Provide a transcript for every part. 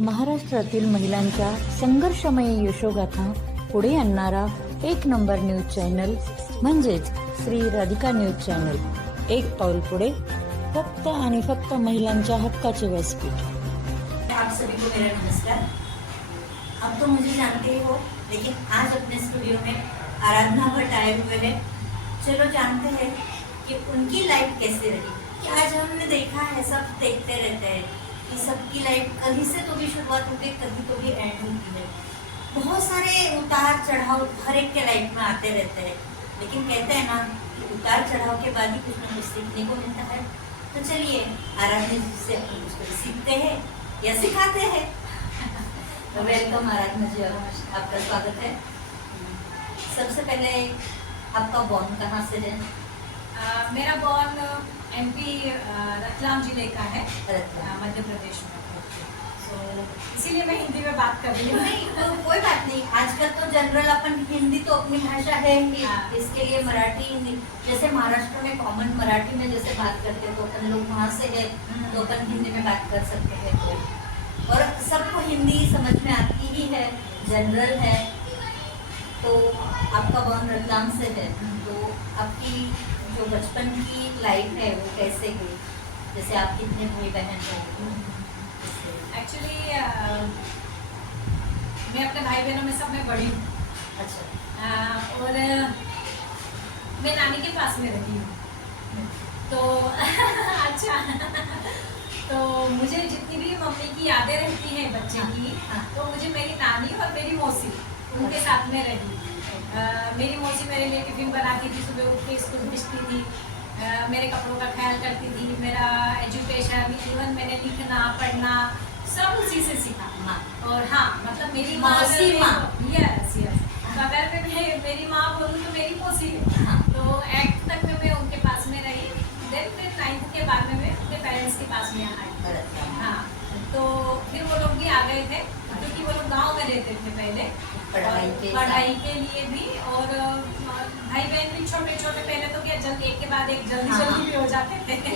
महाराष्ट्रातील महिलांच्या संघर्षमय यशोगाथा पुढे आणणारा एक नंबर न्यूज चॅनल म्हणजेच श्री राधिका न्यूज चॅनल. एक पाऊल पुढे, फक्त आणि फक्त महिलांच्या हक्काचे व्यासपीठ. आप सभी को मेरा नमस्कार. अब तो मुझे जानते ही हो, लेकिन आज अपने स्टूडियो में आराधना भट्ट आए हुए हैं. चलो जानते हैं कि उनकी लाइफ कैसे रही. कि आज हमने देखा है, सब देखते रहते हैं कि सबकी लाइफ कहीं से तो भी शुरुआत होती है, कहीं तो भी एंड होती है. बहुत सारे उतार चढ़ाव हर एक के लाइफ में आते रहते हैं, लेकिन कहते हैं ना कि उतार चढ़ाव के बाद ही कुछ ना कुछ सीखने को मिलता है. तो चलिए आराधना जी से अपन कुछ सीखते हैं या सिखाते हैं. वेलकम आराधना जी, आपका स्वागत है. सबसे पहले आपका बॉर्न कहाँ से है? मेरा बॉर्न एमपी रतलाम जिले का है, मध्य प्रदेश में. सो इसीलिए मैं हिंदी में बात कर रही हूँ. नहीं तो कोई बात नहीं. आजकल तो जनरल अपन हिंदी तो अपनी भाषा है ही, इसके लिए मराठी हिंदी, जैसे महाराष्ट्र में कॉमन मराठी में जैसे बात करते हैं तो अपन लोग वहाँ से है तो अपन हिंदी में बात कर सकते हैं. और सबको हिंदी समझ में आती ही है, जनरल है. तो आपका बॉर्न रतलाम से है, तो आपकी जो बचपन की लाइफ है वो कैसे गई? जैसे आप कितने भाई बहन हैं? एक्चुअली मैं अपने भाई बहनों में सब में बड़ी हूँ. अच्छा. और मैं नानी के पास में रही हूँ. तो अच्छा. तो मुझे जितनी भी मम्मी की यादें रहती हैं बच्चे की, तो मुझे मेरी नानी और मेरी मौसी उनके साथ में रही. मेरी मौसी मेरे लिए टिफिन बनाती थी, सुबह उठ के स्कूल भेजती थी, मेरे कपड़ों का ख्याल करती थी. मेरा एजुकेशन, इवन मैंने लिखना पढ़ना सब उसी से सीखा. और हाँ, मतलब मेरी मौसी माँ. Yes yes. अगर मैं मेरी माँ बोलूँ तो मेरी मौसी है. तो 8th तक में मैं उनके पास में रही. देन फिर 9th के बाद में मैं अपने पेरेंट्स के पास में आई. हाँ, तो फिर वो लोग भी आ गए थे क्योंकि वो लोग गाँव में रहते थे पहले पढ़ाई के लिए भी. और भाई बहन भी छोटे छोटे, पहले तो क्या जल्दी एक के बाद एक जल्दी जल्दी भी हो जाते थे.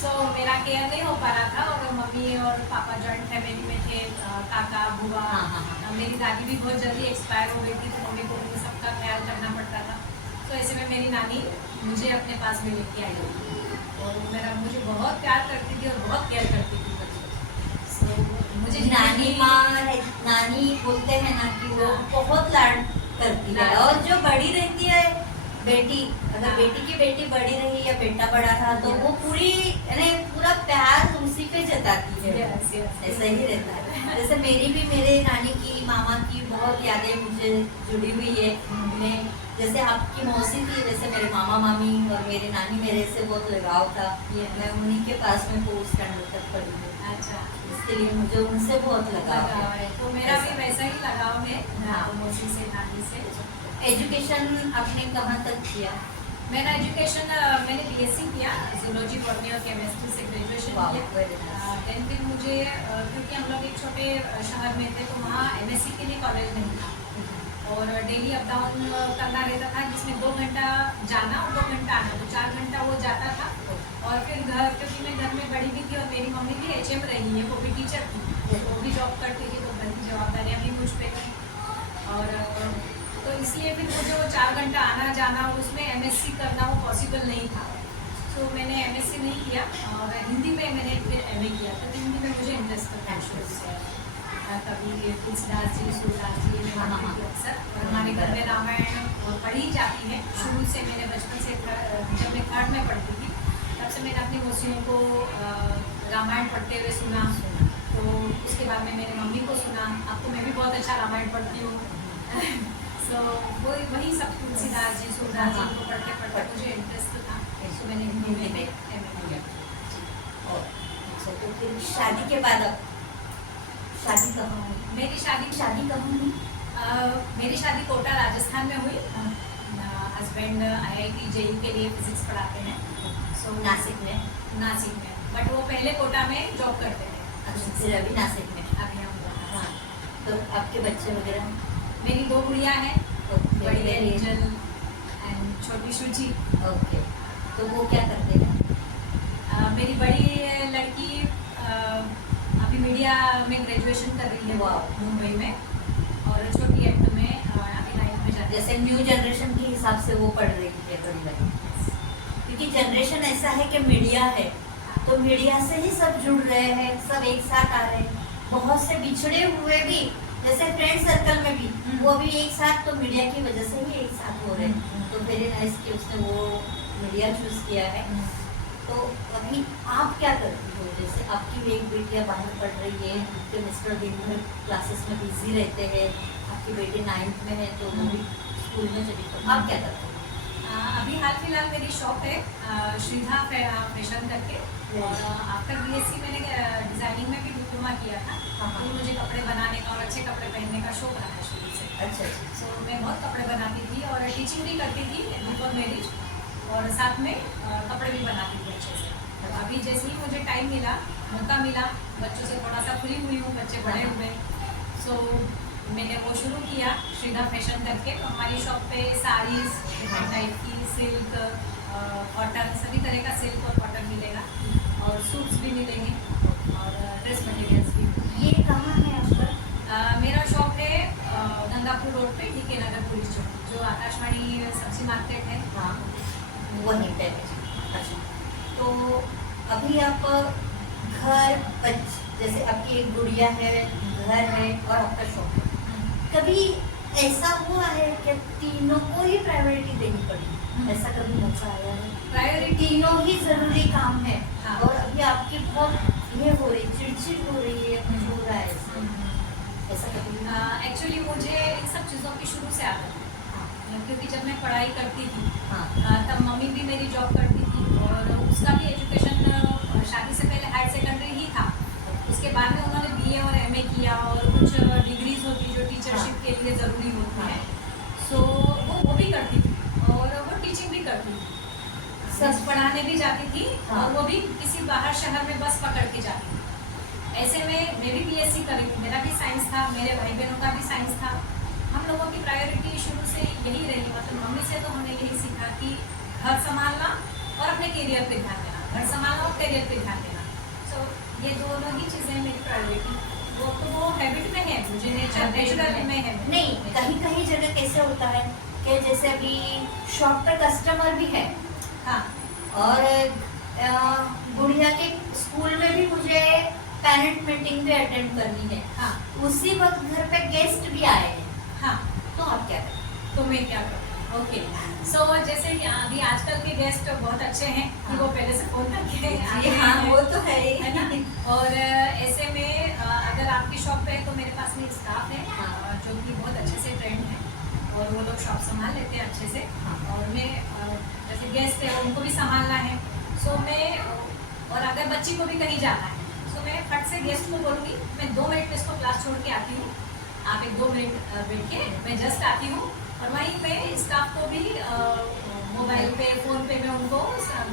सो मेरा केयर नहीं हो पा रहा था. और मम्मी और पापा जॉइंट फैमिली में थे, काका बुआ. मेरी दादी भी बहुत जल्दी एक्सपायर हो गई थी, तो मम्मी को भी सबका ख्याल करना पड़ता था. तो ऐसे में मेरी नानी मुझे अपने पास में लेके आई और मुझे बहुत प्यार करती थी और बहुत केयर करती थी. मुझे नानी माँ, नानी बोलते हैं ना कि वो बहुत लाड करती है. और जो बड़ी रहती है बेटी, अगर बेटी की बेटी बड़ी रही या बेटा बड़ा रहा तो वो पूरा प्यार उसी पे जताती है. ऐसा ही रहता है. जैसे मेरी भी मेरे नानी की, मामा की बहुत यादें मुझे जुड़ी हुई है. मैं जैसे आपकी मौसी थी, वैसे मेरे मामा मामी और मेरी नानी मेरे से बहुत लगाव था. मैं उन्हीं के पास में 4th स्टैंडर्ड तक पढ़ी हूँ. अच्छा, इसके लिए मुझे उनसे बहुत लगाव है. तो मेरा भी वैसा ही लगाव है मौसी से, नानी से. एजुकेशन आपने कहाँ तक किया? मेरा एजुकेशन मैंने बीएससी किया, जूलॉजी, बॉटनी और केमिस्ट्री से ग्रेजुएशन किया. देन फिर मुझे क्योंकि हम लोग एक छोटे शहर में थे तो वहाँ एमएससी के लिए कॉलेज नहीं था और डेली अप डाउन करना रहता था, जिसमें 2 घंटा जाना और 2 घंटा आना, तो 4 घंटा वो जाता था. और फिर घर, क्योंकि मैं घर में बड़ी भी थी और मेरी मम्मी भी HM रही है, वो भी टीचर थी, वो भी जॉब करती थी, तो घर की जवाबदारियाँ भी मुझ पे थी. और तो इसलिए फिर मुझे वो 4 घंटा आना जाना और उसमें एमएससी करना वो पॉसिबल नहीं था. तो मैंने एमएससी नहीं किया और हिंदी में मैंने फिर एमए किया. तो हिंदी में मुझे इंटरेस्ट था शुरू से. कभी तुलसीदास जी, सूरदास जी अक्सर. और हमारे घर में रामायण पढ़ी जाती है शुरू से. मैंने बचपन से, जब मैं 3rd में पढ़ती थी तब से मैंने अपनी मौसियों को रामायण पढ़ते हुए सुना. तो उसके बाद में मेरे मम्मी को सुना. अब तो मैं भी बहुत अच्छा रामायण पढ़ती हूँ. सो वही सब तुलसीदास जी, सूरदास जी को पढ़ते पढ़ते मुझे इंटरेस्ट था. तो मैंने हिंदी में एमए किया. अच्छा, तो फिर शादी के बाद अब शादी कहाँ हुई? मेरी शादी कहाँ हुई? मेरी शादी कोटा राजस्थान में हुई. हस्बैंड IIT JEE के लिए फिजिक्स पढ़ाते हैं. सो नासिक में. बट वो पहले कोटा में जॉब करते थे. अच्छा, फिर अभी नासिक में. अभी हम. हाँ, तो आपके बच्चे वगैरह? मेरी 2 गुड़िया हैं, बड़ी है एंजल एंड छोटी शुचि. ओके, तो वो क्या करते हैं? मेरी बड़ी लड़की अभी मीडिया में ग्रेजुएशन कर रही है वो वाह। मुंबई में, और छोटी एक्ट में अभी 9th में जाती है। जैसे न्यू जनरेशन के हिसाब से वो पढ़ रही है बड़ी वाली, क्योंकि जनरेशन ऐसा है कि मीडिया है, तो मीडिया से ही सब जुड़ रहे हैं, सब एक साथ आ रहे हैं। बहुत से बिछड़े हुए भी, जैसे फ्रेंड सर्कल में भी वो भी एक साथ, तो मीडिया की वजह से ही एक साथ हो रहे हैं। तो वेरी नाइस कि उसने वो मीडिया चूज किया है। तो अभी आप क्या करती हो? जैसे आपकी भी एक बेटियाँ बाहर पढ़ रही है, उनके मिस्टर दिन भर क्लासेस में बिजी रहते हैं, आपकी बेटी 9th में है तो वो भी स्कूल में चली, तो आप क्या करते हो? अभी हाल फिलहाल मेरी शॉप है श्रीधा फैशन करके, और आफ्टर बीएससी मैंने डिजाइनिंग में भी डिप्लोमा किया था। तो मुझे कपड़े बनाने का और अच्छे कपड़े पहनने का शौक रहा है शुरू से। अच्छा सो मैं बहुत कपड़े बनाती थी और टीचिंग भी करती थी बिफोर मैरिज, और साथ में कपड़े भी बनाती थी अच्छे से। तो अभी जैसे ही मुझे टाइम मिला, मौका मिला, बच्चों से थोड़ा सा फ्री हुई हूँ, बच्चे बड़े हुए, सो मैंने वो शुरू किया श्रीधा फैशन करके। तो हमारी शॉप पे साड़ीज डिफरेंट टाइप की, सिल्क, कॉटन, सभी तरह का सिल्क और कॉटन मिलेगा, और सूट्स भी मिलेंगे, और ड्रेस मटेरियल्स भी। ये कहाँ है आपका? मेरा शॉप है गंगापुर रोड पे, DK नगर पुलिस चौक, जो आकाशवाणी सब्जी मार्केट है। हाँ, वहीं पे है। अच्छा, तो अभी आप घर, जैसे आपकी एक गुड़िया है, घर है और आपका शॉप है, कभी ऐसा हुआ है कि तीनों को ही प्रायोरिटी देनी पड़ी? ऐसा कभी मौका आया है? प्रायोरिटी तीनों ही जरूरी काम है, हाँ। और अभी आपकी बहुत ये हो रही, चिड़चिड़ हो रही है, कुछ हो रहा है ऐसा कभी? एक्चुअली मुझे इन सब चीज़ों की शुरू से आदत है, क्योंकि जब मैं पढ़ाई करती थी हाँ तब मम्मी भी मेरी जॉब करती थी, और उसका भी एजुकेशन शादी से पहले हायर सेकेंडरी ही था। उसके बाद में उन्होंने BA और MA किया, और कुछ डिग्रीज होती जो टीचरशिप के लिए ज़रूरी होती है, सो वो भी करती थी, और वो टीचिंग भी करती थी, सब पढ़ाने भी जाती थी, हाँ। और वो भी किसी बाहर शहर में बस पकड़ के जाती थी। ऐसे में मैं भी BSc करी थी, मेरा भी साइंस था, मेरे भाई बहनों का भी साइंस था। हम लोगों की प्रायोरिटी शुरू से यही रही, मतलब मम्मी से तो हमने यही सीखा कि घर संभालना और अपने करियर पे ध्यान देना, घर संभालना और करियर पे ध्यान देना। सो ये दोनों ही चीज़ें मेरी प्रायोरिटी, वो हैबिट में है, मुझे नेचुरल में है। नहीं, कहीं कहीं जगह कैसे होता है कि जैसे अभी शॉप पे कस्टमर भी है, हाँ और गुड़िया के स्कूल में भी मुझे पेरेंट मीटिंग भी अटेंड करनी है, हाँ उसी वक्त घर पे गेस्ट भी आए हैं, हाँ, तो आप क्या करें? तो मैं क्या करूँ? ओके, सो जैसे कि अभी आजकल के गेस्ट बहुत अच्छे हैं कि वो पहले से फोन करके आए हाँ, हैं, वो तो है ही। है ना। और ऐसे में अगर आपकी शॉप पे है तो मेरे पास में स्टाफ है हाँ। जो कि बहुत अच्छे से ट्रेंड है, और वो लोग शॉप संभाल लेते हैं अच्छे से। हाँ। और मैं जैसे गेस्ट है उनको भी संभालना है, सो मैं, और अगर बच्ची को भी कहीं जाना है, सो मैं फट से गेस्ट को बोलूँगी मैं 2 मिनट में इसको क्लास छोड़ के आती हूँ, आप 1-2 मिनट बैठ के, मैं जस्ट आती हूँ। और वहीं पे स्टाफ को भी मोबाइल पे, फ़ोन पे मैं उनको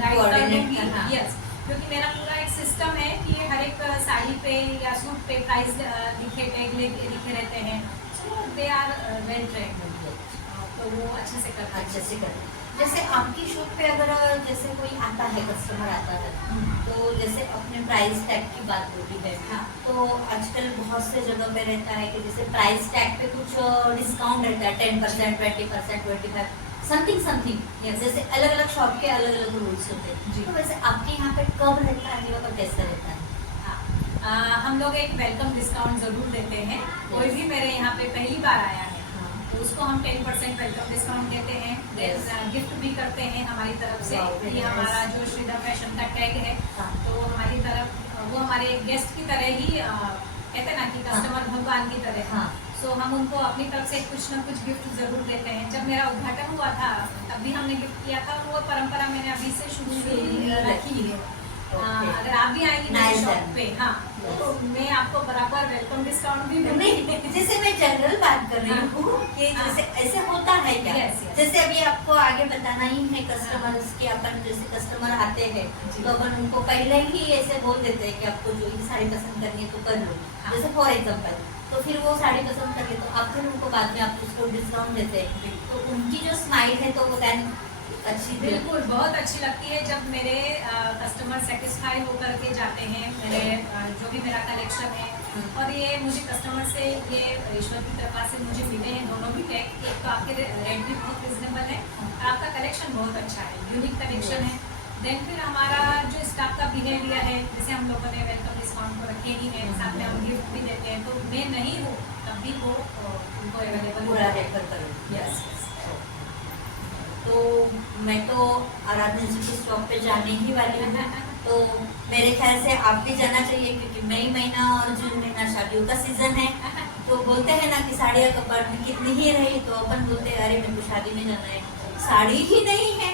गाइड कर दूँगी। करना। यस, क्योंकि मेरा पूरा एक सिस्टम है कि हर एक साड़ी पे या सूट पे प्राइस लिखे, टैग लिखे रहते हैं, सो दे आर वेल ट्रेंड, तो वो अच्छे से करते हैं। अच्छे से करें। जैसे आपकी शॉप पे अगर जैसे कोई आता है, कस्टमर आता है, तो जैसे अपने प्राइस टैग की बात होती है, हाँ। तो आजकल बहुत से जगह पे रहता है कि जैसे प्राइस टैग पे कुछ डिस्काउंट रहता है, 10%, 20%, 25, समथिंग। जैसे अलग अलग शॉप के अलग अलग रूल्स होते हैं, जी। तो वैसे आपके यहाँ पे कब रहता है और कैसे रहता है? हाँ, हम लोग एक वेलकम डिस्काउंट ज़रूर देते हैं। कोई भी मेरे यहाँ पे पहली बार आया है तो उसको हम 10% वेलकम डिस्काउंट देते हैं। गिफ्ट भी करते हैं हमारी तरफ से। Wow, very ये nice. हमारा जो श्रीधा फैशन का टैग है, हाँ। तो हमारी तरफ वो हमारे गेस्ट की तरह ही कहते हैं ना कि कस्टमर भगवान की तरह। हाँ। सो हम उनको अपनी तरफ से कुछ ना कुछ गिफ्ट जरूर देते हैं। जब मेरा उद्घाटन हुआ था तब भी हमने गिफ्ट किया था, और वो परंपरा मैंने अभी से शुरू शुरू रखी है। Okay. अगर आप भी आएंगी मेरी Nice शॉप then. पे, हाँ, तो मैं आपको बराबर वेलकम डिस्काउंट भी दूंगी। नहीं, जैसे मैं जनरल बात कर रही हूँ कि हाँ। जैसे ऐसे होता है क्या? Yes, yes. जैसे अभी आपको आगे बताना ही है कस्टमर्स के, अपन जैसे कस्टमर आते हैं जी। तो अपन उनको पहले ही ऐसे बोल देते हैं कि आपको जो ही साड़ी पसंद करनी है तो कर लो, हाँ। जैसे फॉर एग्जाम्पल, तो फिर वो साड़ी पसंद करके तो आप फिर उनको बाद में आप उसको डिस्काउंट देते हैं, तो उनकी जो स्माइल है तो वो दैन अच्छी थी। बिल्कुल बहुत अच्छी लगती है जब मेरे कस्टमर सेटिस्फाई होकर के जाते हैं, मेरे जो भी मेरा कलेक्शन है। और ये मुझे कस्टमर से ये ईश्वर की कृपा से मुझे मिले हैं दोनों भी टैग। एक तो आपके रेट भी बहुत रिजनेबल है और आपका कलेक्शन बहुत अच्छा है, यूनिक कलेक्शन है। देन फिर हमारा जो स्टाफ का बिहेवियर है, जैसे हम लोगों ने वेलकम डिस्काउंट को रखे ही है, साथ में हम गिफ्ट भी देते हैं, तो मैं नहीं हूँ तब भी वो उनको अवेलेबल पूरा रेफर करो। यस। तो मैं तो आराधना जी की शॉप पे जाने ही वाली हूँ, तो मेरे ख्याल से आप भी जाना चाहिए, क्योंकि मई महीना और जून महीना शादियों का सीजन है। तो बोलते हैं ना कि साड़ियाँ कपड़ में कितनी ही रही, तो अपन बोलते हैं अरे मेरे को शादी में जाना है, साड़ी ही नहीं है।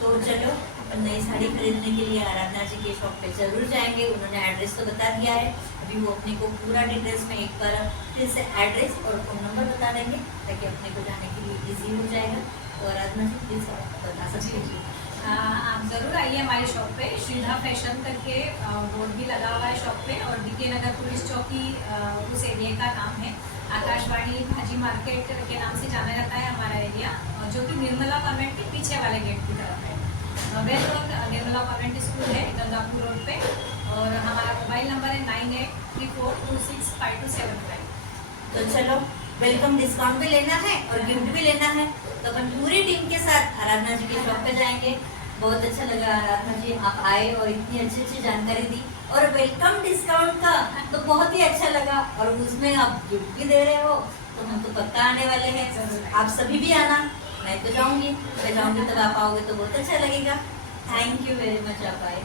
तो चलो अपन नई साड़ी खरीदने के लिए आराधना जी के शॉप पे जरूर जाएंगे। उन्होंने एड्रेस तो बता दिया है, अभी वो अपने को पूरा डिटेल्स में एक बार फिर से एड्रेस और फोन नंबर बता देंगे, ताकि अपने को जाने के लिए इजी हो जाएगा। तो आराधना जी प्लीज बता सकते हैं। आप ज़रूर आइए हमारी शॉप पे, श्रीधा फैशन करके बोर्ड भी लगा हुआ है शॉप पे, और डीके नगर पुलिस चौकी उस एरिया का नाम है। आकाशवाणी भाजी मार्केट के नाम से जाना जाता है हमारा एरिया, जो कि निर्मला कॉन्वेंट के पीछे वाले गेट की तरफ है। Well road Nirmala convent school है गंगापुर रोड पे, और हमारा मोबाइल नंबर है 9834265275। तो चलो वेलकम डिस्काउंट भी लेना है और गिफ्ट भी लेना है, तो अपन पूरी टीम के साथ आराधना जी की शॉप पे जाएंगे। बहुत अच्छा लगा आराधना जी आप आए और इतनी अच्छी अच्छी जानकारी दी, और वेलकम डिस्काउंट का तो बहुत ही अच्छा लगा, और उसमें आप गिफ्ट भी दे रहे हो, तो हम तो पक्का आने वाले हैं। आप सभी भी आना, मैं तो जाऊंगी, मैं जाऊंगी तब आप आओगे तो बहुत अच्छा लगेगा। थैंक यू वेरी मच, आप आए।